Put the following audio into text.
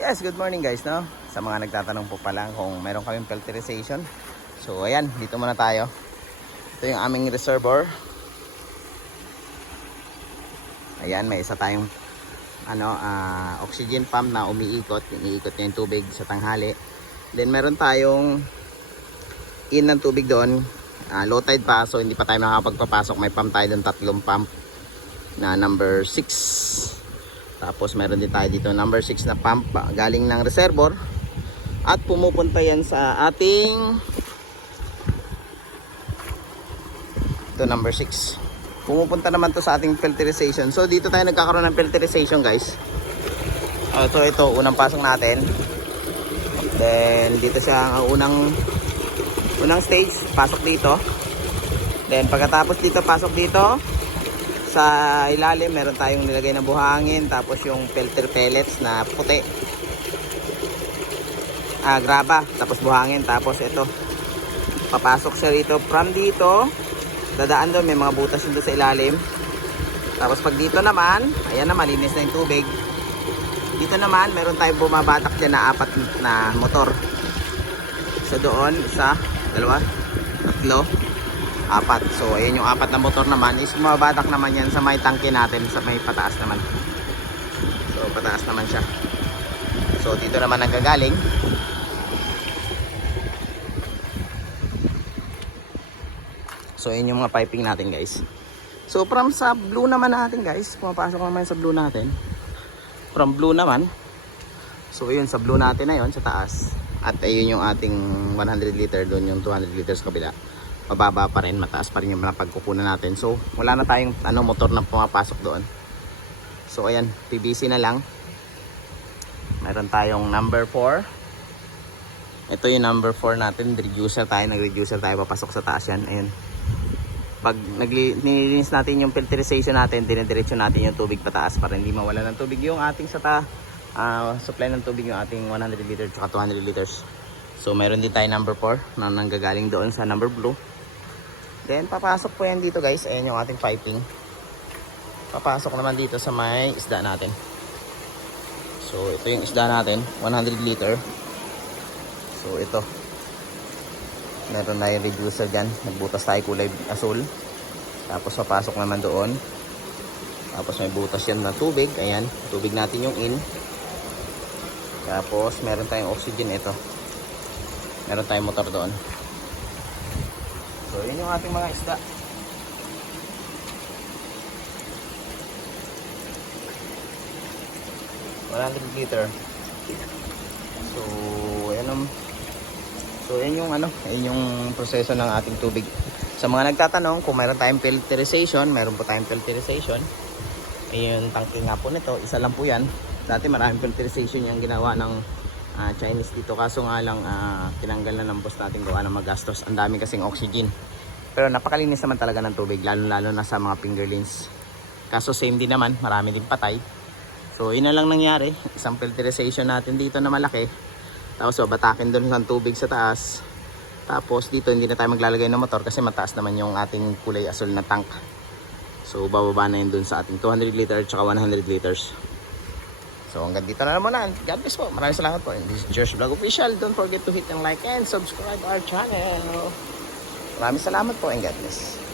Yes, good morning guys, no? Sa mga nagtatanong po pa lang kung meron kaming filtration. So, ayan, dito muna tayo. Ito yung aming reservoir. Ayan, may isa tayong ano, ah, oxygen pump na umiikot. Umiikot niya yung tubig sa tanghali. Then, meron tayong in ng tubig doon. Ah, low tide pa, so hindi pa tayo nakakapagpapasok. May pump tayo doon, tatlong pump na number 6 tapos meron din tayo dito number 6 na pump ah, galing ng reservoir. At pumupunta yan sa ating ito number 6 pumupunta naman to sa ating filterization. So dito tayo nagkakaroon ng filterization guys. Uh, so ito unang pasok natin. Then dito siya ang unang unang stage pasok dito. Then pagkatapos dito pasok dito sa ilalim meron tayong nilagay na buhangin tapos yung filter pellets na puti. Ah graba tapos buhangin tapos ito. Papasok siya rito. From dito dadaan doon may mga butas doon sa ilalim. Tapos pag dito naman ayan na malinis na yung tubig. Dito naman meron tayong bumabatak dyan na apat na motor. Sa doon isa dalawa tatlo apat. So, ayan yung apat na motor naman is mababatak naman yan sa may tangke natin sa may pataas naman. So, pataas naman siya. So, dito naman nagagaling. So, ayan yung mga piping natin guys. So, from sa blue naman natin guys, pumapasok naman sa blue natin. From blue naman. So, ayun sa blue natin na yun sa taas. At ayun yung ating 100 liter doon yung 200 liters kabila mababa pa rin, mataas pa rin yung mga pagkukunan natin. So, wala na tayong ano, motor na pumapasok doon. So, ayan, PVC na lang. Meron tayong number 4. Ito yung number 4 natin, reducer tayo, nag-reducer tayo, papasok sa taas yan. Ayan. Pag nilinis natin yung filtration natin, dinidiretso natin yung tubig pataas para hindi mawala ng tubig yung ating sa ta, ah, supply ng tubig yung ating 100 liters at 200 liters. So, meron din tayo number 4 na nanggagaling doon sa number blue. Then, papasok po yan dito guys. Ayan yung ating piping. Papasok naman dito sa may isda natin. So, ito yung isda natin. 100 liter. So, ito. Meron na yung reducer dyan. Nagbutas tayo kulay asul. Tapos, papasok naman doon. Tapos, may butas yan na tubig. Ayan. Tubig natin yung in. Tapos, meron tayong oxygen. Ito. Meron tayong motor doon. So, yun yung ating mga isda. $100 liter. So, ayan ang So, yan yung ano, yan yung proseso ng ating tubig. Sa mga nagtatanong kung mayroon tayong filterization, meron po tayong filterization. Ayun, tangke nga po nito, isa lang po yan. Dati maraming filterization yung ginawa ng ah, Chinese dito. Kaso nga lang, ah, tinanggal na ng boss natin gawa ng magastos. Ang dami kasing oxygen. Pero napakalinis naman talaga ng tubig, lalo-lalo na sa mga fingerlings. Kaso same din naman, marami din patay. So, yun na lang nangyari. Isang filterization natin dito na malaki. Tapos, babatakin doon ng tubig sa taas. Tapos, dito hindi na tayo maglalagay ng motor kasi mataas naman yung ating kulay asul na tank. So, bababa na yun doon sa ating 200 liter at 100 liters. So, hanggang dito na naman na. God bless po. Maraming salamat po. And this is Josh Vlog Official. Don't forget to hit and like and subscribe our channel. Maraming salamat po and God bless.